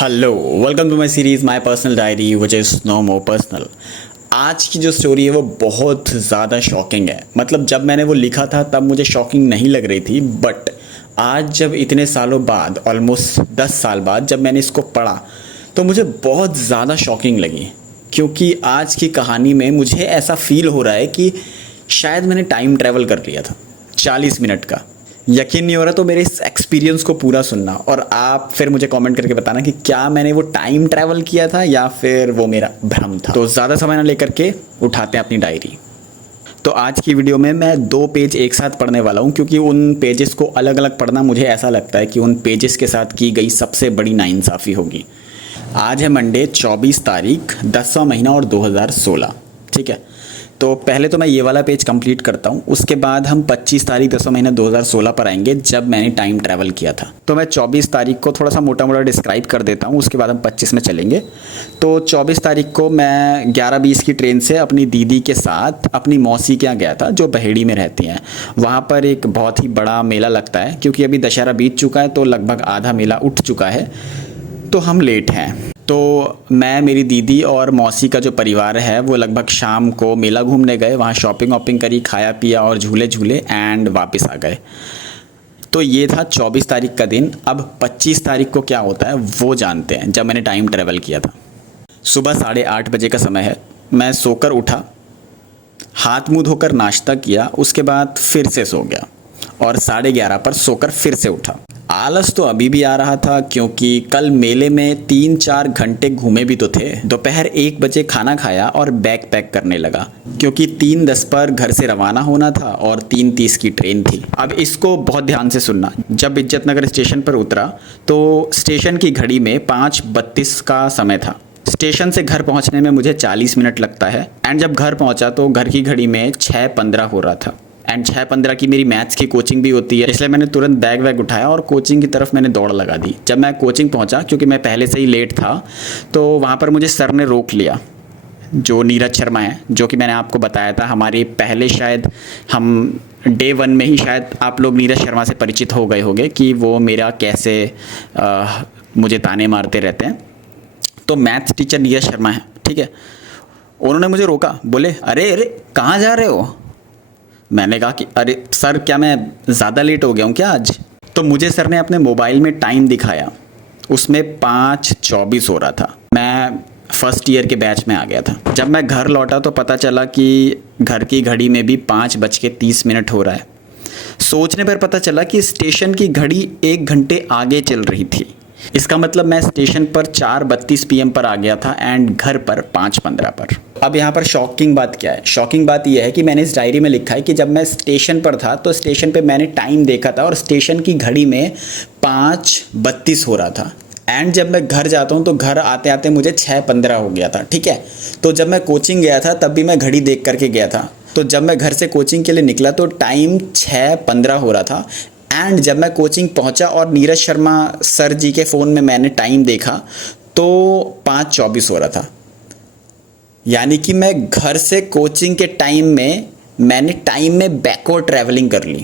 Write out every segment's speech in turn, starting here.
Hello, welcome to my series my personal diary which is no more personal. आज की जो story है वो बहुत ज़्यादा शॉकिंग है। मतलब जब मैंने वो लिखा था तब मुझे शॉकिंग नहीं लग रही थी, बट आज जब इतने सालों बाद, ऑलमोस्ट 10 साल बाद जब मैंने इसको पढ़ा तो मुझे बहुत ज़्यादा शॉकिंग लगी। क्योंकि आज की कहानी में मुझे ऐसा फील हो रहा है कि शायद मैंने टाइम ट्रैवल कर लिया था 40 मिनट का। यकीन नहीं हो रहा, तो मेरे इस एक्सपीरियंस को पूरा सुनना और आप फिर मुझे कमेंट करके बताना कि क्या मैंने वो टाइम ट्रैवल किया था या फिर वो मेरा भ्रम था। तो ज़्यादा समय ना लेकर के उठाते हैं अपनी डायरी। तो आज की वीडियो में मैं 2 पेज एक साथ पढ़ने वाला हूँ, क्योंकि उन पेजेस को अलग अलग पढ़ना मुझे ऐसा लगता है कि उन पेजेस के साथ की गई सबसे बड़ी नाइंसाफ़ी होगी। आज है मंडे 24 तारीख 10वां महीना और 2016। ठीक है, तो पहले तो मैं ये वाला पेज कंप्लीट करता हूँ, उसके बाद हम 25 तारीख 10वां महीना 2016 पर आएंगे जब मैंने टाइम ट्रैवल किया था। तो मैं 24 तारीख को थोड़ा सा मोटा मोटा डिस्क्राइब कर देता हूँ, उसके बाद हम 25 में चलेंगे। तो 24 तारीख को मैं 11:20 की ट्रेन से अपनी दीदी के साथ अपनी मौसी के यहाँ गया था, जो बहेड़ी में रहती हैं। वहाँ पर एक बहुत ही बड़ा मेला लगता है, क्योंकि अभी दशहरा बीत चुका है तो लगभग आधा मेला उठ चुका है, तो हम लेट हैं। तो मैं, मेरी दीदी और मौसी का जो परिवार है वो लगभग शाम को मेला घूमने गए। वहाँ शॉपिंग वॉपिंग करी, खाया पिया और झूले झूले एंड वापस आ गए। तो ये था 24 तारीख का दिन। अब 25 तारीख को क्या होता है वो जानते हैं, जब मैंने टाइम ट्रैवल किया था। सुबह 8:30 बजे का समय है। मैं सोकर उठा, हाथ मुँह धोकर नाश्ता किया, उसके बाद फिर से सो गया और 11:30 पर सोकर फिर से उठा। आलस तो अभी भी आ रहा था, क्योंकि कल मेले में 3-4 घंटे घूमे भी तो थे। दोपहर 1 बजे खाना खाया और बैग पैक करने लगा, क्योंकि 3:10 पर घर से रवाना होना था और 3:30 की ट्रेन थी। अब इसको बहुत ध्यान से सुनना। जब इज्जतनगर स्टेशन पर उतरा तो स्टेशन की घड़ी में 5:32 का समय था। स्टेशन से घर पहुंचने में मुझे 40 मिनट लगता है एंड जब घर पहुंचा तो घर की घड़ी में 6:15 हो रहा था एंड 6:15 की मेरी मैथ्स की कोचिंग भी होती है, इसलिए मैंने तुरंत बैग वैग उठाया और कोचिंग की तरफ मैंने दौड़ लगा दी। जब मैं कोचिंग पहुंचा, क्योंकि मैं पहले से ही लेट था, तो वहाँ पर मुझे सर ने रोक लिया, जो नीरज शर्मा है, जो कि मैंने आपको बताया था हमारे पहले, शायद हम डे 1 में ही शायद आप लोग नीरज शर्मा से परिचित हो गए होंगे कि वो मेरा कैसे मुझे ताने मारते रहते हैं। तो मैथ्स टीचर नीरज शर्मा है, ठीक है। उन्होंने मुझे रोका, बोले अरे अरे कहाँ जा रहे हो। मैंने कहा कि अरे सर, क्या मैं ज़्यादा लेट हो गया हूँ क्या आज। तो मुझे सर ने अपने मोबाइल में टाइम दिखाया, उसमें 5:24 हो रहा था। मैं फर्स्ट ईयर के बैच में आ गया था। जब मैं घर लौटा तो पता चला कि घर की घड़ी में भी 5:30 हो रहा है। सोचने पर पता चला कि स्टेशन की घड़ी 1 घंटे आगे चल रही थी। इसका मतलब मैं स्टेशन पर 4:32 PM पर आ गया था एंड घर पर 5:15 पर। अब यहाँ पर शॉकिंग बात क्या है? शॉकिंग बात यह है कि मैंने इस डायरी में लिखा है कि जब मैं स्टेशन पर था तो स्टेशन पे मैंने टाइम देखा था और स्टेशन की घड़ी में 5:32 हो रहा था एंड जब मैं घर जाता हूँ तो घर आते आते मुझे 6:15 हो गया था। ठीक है, तो जब मैं कोचिंग गया था तब भी मैं घड़ी देख करके गया था। तो जब मैं घर से कोचिंग के लिए निकला तो टाइम 6:15 हो रहा था एंड जब मैं कोचिंग पहुंचा और नीरज शर्मा सर जी के फ़ोन में मैंने टाइम देखा तो 5:24 हो रहा था। यानी कि मैं घर से कोचिंग के टाइम में मैंने टाइम में बैकवर्ड ट्रैवलिंग कर ली।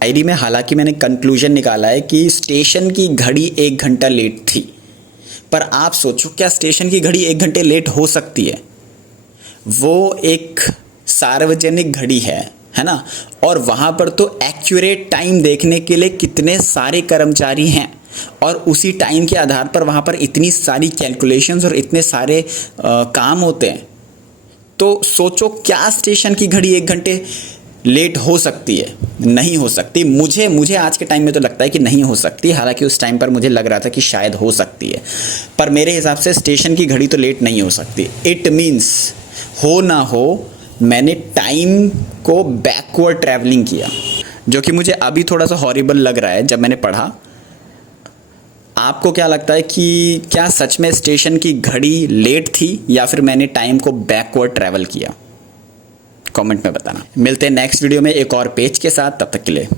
डायरी में हालांकि मैंने कंक्लूजन निकाला है कि स्टेशन की घड़ी 1 घंटा लेट थी, पर आप सोचो क्या स्टेशन की घड़ी 1 घंटे लेट हो सकती है? वो एक सार्वजनिक घड़ी है ना। और वहाँ पर तो एक्यूरेट टाइम देखने के लिए कितने सारे कर्मचारी हैं और उसी टाइम के आधार पर वहाँ पर इतनी सारी कैलकुलेशंस और इतने सारे काम होते हैं। तो सोचो क्या स्टेशन की घड़ी 1 घंटे लेट हो सकती है? नहीं हो सकती। मुझे आज के टाइम में तो लगता है कि नहीं हो सकती, हालांकि उस टाइम पर मुझे लग रहा था कि शायद हो सकती है, पर मेरे हिसाब से स्टेशन की घड़ी तो लेट नहीं हो सकती। इट मीन्स हो ना हो, मैंने टाइम को बैकवर्ड ट्रैवलिंग किया, जो कि मुझे अभी थोड़ा सा हॉरिबल लग रहा है जब मैंने पढ़ा। आपको क्या लगता है कि क्या सच में स्टेशन की घड़ी लेट थी या फिर मैंने टाइम को बैकवर्ड ट्रैवल किया? कमेंट में बताना। मिलते हैं नेक्स्ट वीडियो में एक और पेज के साथ, तब तक के लिए